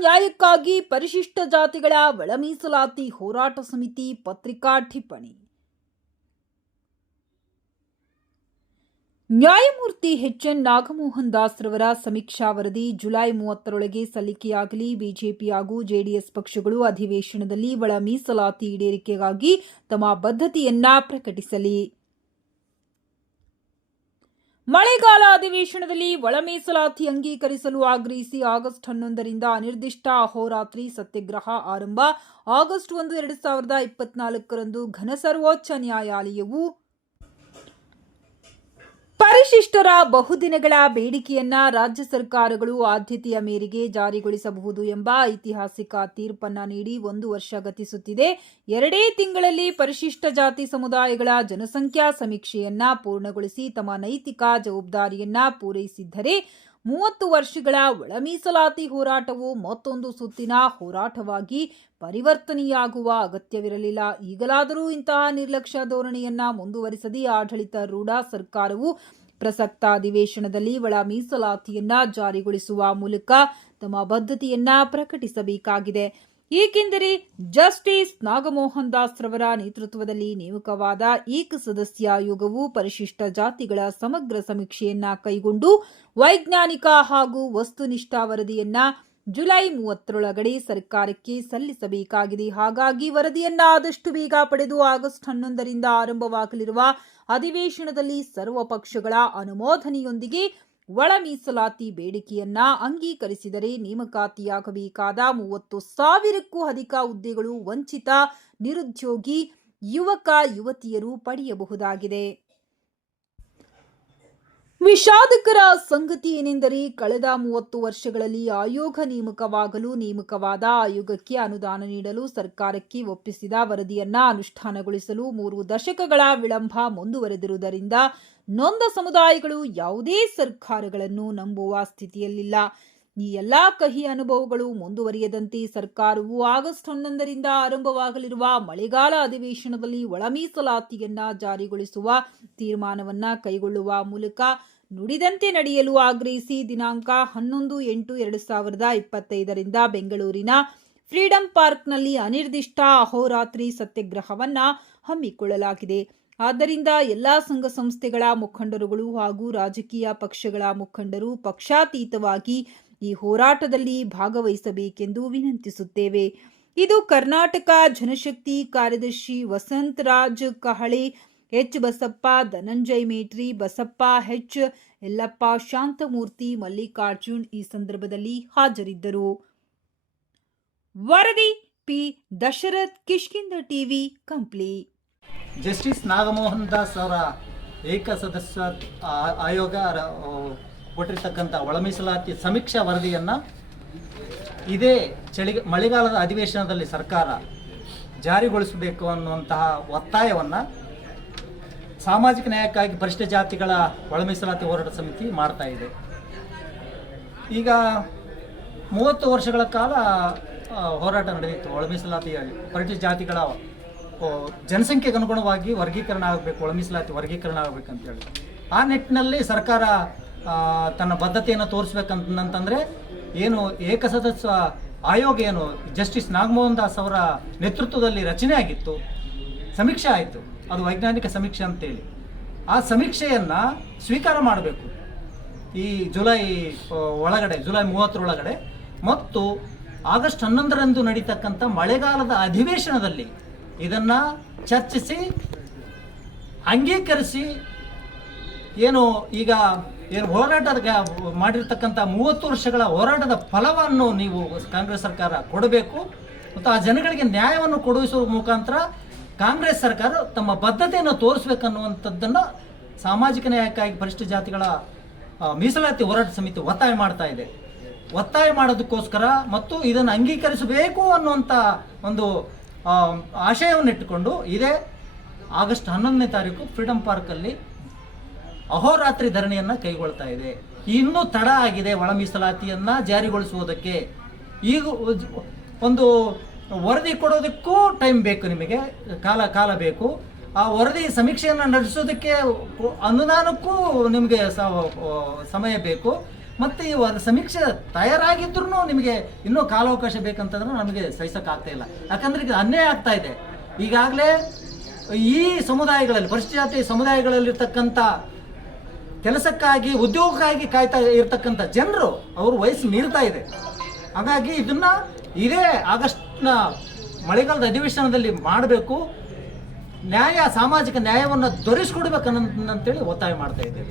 ಹೀಗಾಗಿ ಪರಿಶಿಷ್ಟ ಜಾತಿಗಳ ಒಳ ಮೀಸಲಾತಿ ಹೋರಾಟ ಸಮಿತಿ ಪತ್ರಿಕಾ ಟಿಪ್ಪಣಿ. ನ್ಯಾಯಮೂರ್ತಿ ಎಚ್ ಎನ್ ನಾಗಮೋಹನ್ ದಾಸ್ ರವರ ಸಮೀಕ್ಷಾ ವರದಿ ಜುಲೈ ಮೂವತ್ತರೊಳಗೆ ಸಲ್ಲಿಕೆಯಾಗಲಿ. ಬಿಜೆಪಿ ಹಾಗೂ ಜೆಡಿಎಸ್ ಪಕ್ಷಗಳು ಅಧಿವೇಶನದಲ್ಲಿ ಒಳ ಮೀಸಲಾತಿ ಈಡೇರಿಕೆಗಾಗಿ ತಮ್ಮ ಬದ್ಧತೆಯನ್ನ ಪ್ರಕಟಿಸಲಿ. ಮಳೆಗಾಲ ಅಧಿವೇಶನದಲ್ಲಿ ಒಳ ಮೀಸಲಾತಿ ಅಂಗೀಕರಿಸಲು ಆಗ್ರಹಿಸಿ ಆಗಸ್ಟ್ ಹನ್ನೊಂದರಿಂದ ಅನಿರ್ದಿಷ್ಟ ಅಹೋರಾತ್ರಿ ಸತ್ಯಾಗ್ರಹ ಆರಂಭ. ಆಗಸ್ಟ್ ಒಂದು, ಎರಡು ಸಾವಿರದ ಇಪ್ಪತ್ನಾಲ್ಕರಂದು ಘನ ಸರ್ವೋಚ್ಚ ನ್ಯಾಯಾಲಯವು ಪರಿಶಿಷ್ಟರ ಬಹುದಿನಗಳ ಬೇಡಿಕೆಯನ್ನ ರಾಜ್ಯ ಸರ್ಕಾರಗಳು ಆದ್ಯತೆಯ ಮೇರೆಗೆ ಜಾರಿಗೊಳಿಸಬಹುದು ಎಂಬ ಐತಿಹಾಸಿಕ ತೀರ್ಪನ್ನ ನೀಡಿ ಒಂದು ವರ್ಷ ಗತಿಸುತ್ತಿದೆ. ಎರಡೇ ತಿಂಗಳಲ್ಲಿ ಪರಿಶಿಷ್ಟ ಜಾತಿ ಸಮುದಾಯಗಳ ಜನಸಂಖ್ಯಾ ಸಮೀಕ್ಷೆಯನ್ನ ಪೂರ್ಣಗೊಳಿಸಿ ತಮ್ಮ ನೈತಿಕ ಜವಾಬ್ದಾರಿಯನ್ನ ಪೂರೈಸಿದ್ದರೆ ಮೂವತ್ತು ವರ್ಷಗಳ ಒಳ ಮೀಸಲಾತಿ ಹೋರಾಟವು ಮತ್ತೊಂದು ಸುತ್ತಿನ ಹೋರಾಟವಾಗಿ ಪರಿವರ್ತನೆಯಾಗುವ ಅಗತ್ಯವಿರಲಿಲ್ಲ. ಈಗಲಾದರೂ ಇಂತಹ ನಿರ್ಲಕ್ಷ್ಯ ಧೋರಣೆಯನ್ನ ಮುಂದುವರಿಸದೆ ಆಡಳಿತ ರೂಢ ಸರ್ಕಾರವು ಪ್ರಸಕ್ತ ಅಧಿವೇಶನದಲ್ಲಿ ಒಳ ಮೀಸಲಾತಿಯನ್ನ ಜಾರಿಗೊಳಿಸುವ ಮೂಲಕ ತಮ್ಮ ಬದ್ಧತೆಯನ್ನ ಪ್ರಕಟಿಸಬೇಕಾಗಿದೆ. ಏಕೆಂದರೆ ಜಸ್ಟಿಸ್ ನಾಗಮೋಹನ್ ದಾಸ್ ರವರ ನೇತೃತ್ವದಲ್ಲಿ ನೇಮಕವಾದ ಏಕ ಸದಸ್ಯ ಆಯೋಗವು ಪರಿಶಿಷ್ಟ ಜಾತಿಗಳ ಸಮಗ್ರ ಸಮೀಕ್ಷೆಯನ್ನ ಕೈಗೊಂಡು ವೈಜ್ಞಾನಿಕ ಹಾಗೂ ವಸ್ತುನಿಷ್ಠ ವರದಿಯನ್ನ ಜುಲೈ ಮೂವತ್ತರೊಳಗಡೆ ಸರ್ಕಾರಕ್ಕೆ ಸಲ್ಲಿಸಬೇಕಾಗಿದೆ. ಹಾಗಾಗಿ ವರದಿಯನ್ನ ಆದಷ್ಟು ಬೇಗ ಪಡೆದು ಆಗಸ್ಟ್ ಹನ್ನೊಂದರಿಂದ ಆರಂಭವಾಗಲಿರುವ ಅಧಿವೇಶನದಲ್ಲಿ ಸರ್ವ ಪಕ್ಷಗಳ ಅನುಮೋದನೆಯೊಂದಿಗೆ ಒಳ ಮೀಸಲಾತಿ ಬೇಡಿಕೆಯನ್ನ ಅಂಗೀಕರಿಸಿದರೆ ನೇಮಕಾತಿಯಾಗಬೇಕಾದ ಮೂವತ್ತು ಸಾವಿರಕ್ಕೂ ಅಧಿಕ ಹುದ್ದೆಗಳು ವಂಚಿತ ನಿರುದ್ಯೋಗಿ ಯುವಕ ಯುವತಿಯರು ಪಡೆಯಬಹುದಾಗಿದೆ. ವಿಷಾದಕರ ಸಂಗತಿ ಏನೆಂದರೆ ಕಳೆದ ಮೂವತ್ತು ವರ್ಷಗಳಲ್ಲಿ ಆಯೋಗ ನೇಮಕವಾಗಲು ನೇಮಕವಾದ ಆಯೋಗಕ್ಕೆ ಅನುದಾನ ನೀಡಲು ಸರ್ಕಾರಕ್ಕೆ ಒಪ್ಪಿಸಿದ ವರದಿಯನ್ನ ಅನುಷ್ಠಾನಗೊಳಿಸಲು ಮೂರು ದಶಕಗಳ ವಿಳಂಬ ಮುಂದುವರೆದಿರುವುದರಿಂದ ನೊಂದ ಸಮುದಾಯಗಳು ಯಾವುದೇ ಸರ್ಕಾರಗಳನ್ನು ನಂಬುವ ಸ್ಥಿತಿಯಲ್ಲಿಲ್ಲ. ಈ ಎಲ್ಲಾ ಕಹಿ ಅನುಭವಗಳು ಮುಂದುವರಿಯದಂತೆ ಸರ್ಕಾರವು ಆಗಸ್ಟ್ ಹನ್ನೊಂದರಿಂದ ಆರಂಭವಾಗಲಿರುವ ಮಳೆಗಾಲ ಅಧಿವೇಶನದಲ್ಲಿ ಒಳ ಮೀಸಲಾತಿಯನ್ನ ಜಾರಿಗೊಳಿಸುವ ತೀರ್ಮಾನವನ್ನ ಕೈಗೊಳ್ಳುವ ಮೂಲಕ ನುಡಿದಂತೆ ನಡೆಯಲು ಆಗ್ರಹಿಸಿ ದಿನಾಂಕ ಹನ್ನೊಂದು ಎಂಟು ಎರಡು ಸಾವಿರದ ಇಪ್ಪತ್ತೈದರಿಂದ ಬೆಂಗಳೂರಿನ ಫ್ರೀಡಂ ಪಾರ್ಕ್ನಲ್ಲಿ ಅನಿರ್ದಿಷ್ಟ ಅಹೋರಾತ್ರಿ ಸತ್ಯಾಗ್ರಹವನ್ನ ಹಮ್ಮಿಕೊಳ್ಳಲಾಗಿದೆ. ಆದ್ದರಿಂದ ಎಲ್ಲ ಸಂಘ ಸಂಸ್ಥೆಗಳ ಮುಖಂಡರುಗಳು ಹಾಗೂ ರಾಜಕೀಯ ಪಕ್ಷಗಳ ಮುಖಂಡರು ಪಕ್ಷಾತೀತವಾಗಿ ಈ ಹೋರಾಟದಲ್ಲಿ ಭಾಗವಹಿಸಬೇಕೆಂದು ವಿನಂತಿಸುತ್ತೇವೆ. ಇದು ಕರ್ನಾಟಕ ಜನಶಕ್ತಿ ಕಾರ್ಯದರ್ಶಿ ವಸಂತರಾಜ್ ಕಹಳೆ ಎಚ್ ಬಸಪ್ಪ, ಧನಂಜಯ್ ಮೇಟ್ರಿ, ಬಸಪ್ಪ ಹೆಚ್ ಎಲ್ಲಪ್ಪ ಶಾಂತಮೂರ್ತಿ ಮಲ್ಲಿಕಾರ್ಜುನ್ ಈ ಸಂದರ್ಭದಲ್ಲಿ ಹಾಜರಿದ್ದರು. ವರದಿ, P. Dasharath Kishkinda TV, Kampli. Justice Nagamohan Das ಅವರ ಏಕ ಸದಸ್ಯ, ಆ- ಆಯೋಗ ಕೊಟ್ಟಿರ್ತಕ್ಕಂಥ ಒಳ ಮೀಸಲಾತಿ ಸಮೀಕ್ಷಾ ವರದಿಯನ್ನು ಇದೇ ಚಳಿ, ಮಳೆಗಾಲದ ಅಧಿವೇಶನದಲ್ಲಿ ಸರ್ಕಾರ ಜಾರಿಗೊಳಿಸಬೇಕು ಅನ್ನುವಂತಹ ಒತ್ತಾಯವನ್ನು ಸಾಮಾಜಿಕ ನ್ಯಾಯಕ್ಕಾಗಿ ಪರಿಷ್ಠ ಜಾತಿಗಳ ಒಳಮೀಸಲಾತಿ ಹೋರಾಟ ಸಮಿತಿ ಮಾಡ್ತಾ ಇದೆ. ಈಗ ಮೂವತ್ತು ವರ್ಷಗಳ ಕಾಲ ಹೋರಾಟ ನಡೆದಿತ್ತು. ಒಳಮೀಸಲಾತಿ ಪರಿಷ್ಠ ಜಾತಿಗಳ ಜನಸಂಖ್ಯೆಗೆ ಅನುಗುಣವಾಗಿ ವರ್ಗೀಕರಣ ಆಗಬೇಕು ಒಳಮೀಸಲಾತಿ ವರ್ಗೀಕರಣ ಆಗಬೇಕಂತೇಳಿ ಆ ನಿಟ್ಟಿನಲ್ಲಿ ಸರ್ಕಾರ ತನ್ನ ಬದ್ಧತೆಯನ್ನು ತೋರಿಸ್ಬೇಕಂತಂದರೆ ಏನು ಏಕಸದಸ್ಯ ಆಯೋಗ ಏನು, ಜಸ್ಟಿಸ್ ನಾಗಮೋಹನ್ ದಾಸ್ ಅವರ ನೇತೃತ್ವದಲ್ಲಿ ರಚನೆ ಆಗಿತ್ತು. ಸಮೀಕ್ಷೆ ಆಯಿತು. ಅದು ವೈಜ್ಞಾನಿಕ ಸಮೀಕ್ಷೆ ಅಂತೇಳಿ. ಆ ಸಮೀಕ್ಷೆಯನ್ನು ಸ್ವೀಕಾರ ಮಾಡಬೇಕು. ಈ ಜುಲೈ ಒಳಗಡೆ, ಜುಲೈ ಮೂವತ್ತರೊಳಗಡೆ. ಮತ್ತು ಆಗಸ್ಟ್ ಹನ್ನೊಂದರಂದು ನಡೀತಕ್ಕಂಥ ಮಳೆಗಾಲದ ಅಧಿವೇಶನದಲ್ಲಿ ಇದನ್ನು ಚರ್ಚಿಸಿ, ಅಂಗೀಕರಿಸಿ, ಏನು ಈಗ, ಏನು ಹೋರಾಟದ ಮಾಡಿರ್ತಕ್ಕಂಥ ಮೂವತ್ತು ವರ್ಷಗಳ ಹೋರಾಟದ ಫಲವನ್ನು ನೀವು ಕಾಂಗ್ರೆಸ್ ಸರ್ಕಾರ ಕೊಡಬೇಕು. ಮತ್ತು ಆ ಜನಗಳಿಗೆ ನ್ಯಾಯವನ್ನು ಕೊಡಿಸುವ ಮುಖಾಂತರ ಕಾಂಗ್ರೆಸ್ ಸರ್ಕಾರ ತಮ್ಮ ಬದ್ಧತೆಯನ್ನು ತೋರಿಸ್ಬೇಕನ್ನುವಂಥದ್ದನ್ನು ಸಾಮಾಜಿಕ ನ್ಯಾಯಕ್ಕಾಗಿ ಪರಿಶಿಷ್ಟ ಜಾತಿಗಳ ಮೀಸಲಾತಿ ಹೋರಾಟ ಸಮಿತಿ ಒತ್ತಾಯ ಮಾಡ್ತಾ ಇದೆ. ಒತ್ತಾಯ ಮಾಡೋದಕ್ಕೋಸ್ಕರ ಮತ್ತು ಇದನ್ನು ಅಂಗೀಕರಿಸಬೇಕು ಅನ್ನುವಂಥ ಒಂದು ಆಶಯವನ್ನು ಆಶಯವನ್ನಿಟ್ಟುಕೊಂಡು ಇದೇ ಆಗಸ್ಟ್ ಹನ್ನೊಂದನೇ ತಾರೀಕು ಫ್ರೀಡಂ ಪಾರ್ಕಲ್ಲಿ ಅಹೋರಾತ್ರಿ ಧರಣಿಯನ್ನು ಕೈಗೊಳ್ತಾ ಇದೆ. ಇನ್ನೂ ತಡ ಆಗಿದೆ ಒಳ ಮೀಸಲಾತಿಯನ್ನು ಜಾರಿಗೊಳಿಸುವುದಕ್ಕೆ. ಈಗ ಒಂದು ವರದಿ ಕೊಡೋದಕ್ಕೂ ಟೈಮ್ ಬೇಕು ನಿಮಗೆ, ಕಾಲ ಕಾಲ ಬೇಕು. ಆ ವರದಿ ಸಮೀಕ್ಷೆಯನ್ನು ನಡೆಸೋದಕ್ಕೆ ಅನುದಾನಕ್ಕೂ ನಿಮಗೆ ಸಮಯ ಬೇಕು. ಮತ್ತು ಈ ಸಮೀಕ್ಷೆ ತಯಾರಾಗಿದ್ರೂ ನಿಮಗೆ ಇನ್ನೂ ಕಾಲಾವಕಾಶ ಬೇಕಂತಂದ್ರೆ ನಮಗೆ ಸಹಿಸೋಕ್ಕಾಗ್ತಾ ಇಲ್ಲ. ಯಾಕಂದ್ರೆ ಇದು ಅನ್ಯಾಯ ಆಗ್ತಾ ಇದೆ. ಈಗಾಗಲೇ ಈ ಸಮುದಾಯಗಳಲ್ಲಿ ಪರಿಶಿಷ್ಟ ಸಮುದಾಯಗಳಲ್ಲಿರ್ತಕ್ಕಂಥ ಕೆಲಸಕ್ಕಾಗಿ, ಉದ್ಯೋಗಕ್ಕಾಗಿ ಕಾಯ್ತಾ ಇರ್ತಕ್ಕಂಥ ಜನರು ಅವರು ವಯಸ್ಸು ಮೀರ್ತಾ ಇದೆ. ಹಾಗಾಗಿ ಇದನ್ನು ಇದೇ ಆಗಸ್ಟ್ನ ಮಳೆಗಾಲದ ಅಧಿವೇಶನದಲ್ಲಿ ಮಾಡಬೇಕು ನ್ಯಾಯ ಸಾಮಾಜಿಕ ನ್ಯಾಯವನ್ನು ದೊರಕಿಸ್ಕೊಡ್ಬೇಕನ್ನಂತೇಳಿ ಒತ್ತಾಯ ಮಾಡ್ತಾ ಇದ್ದೇವೆ.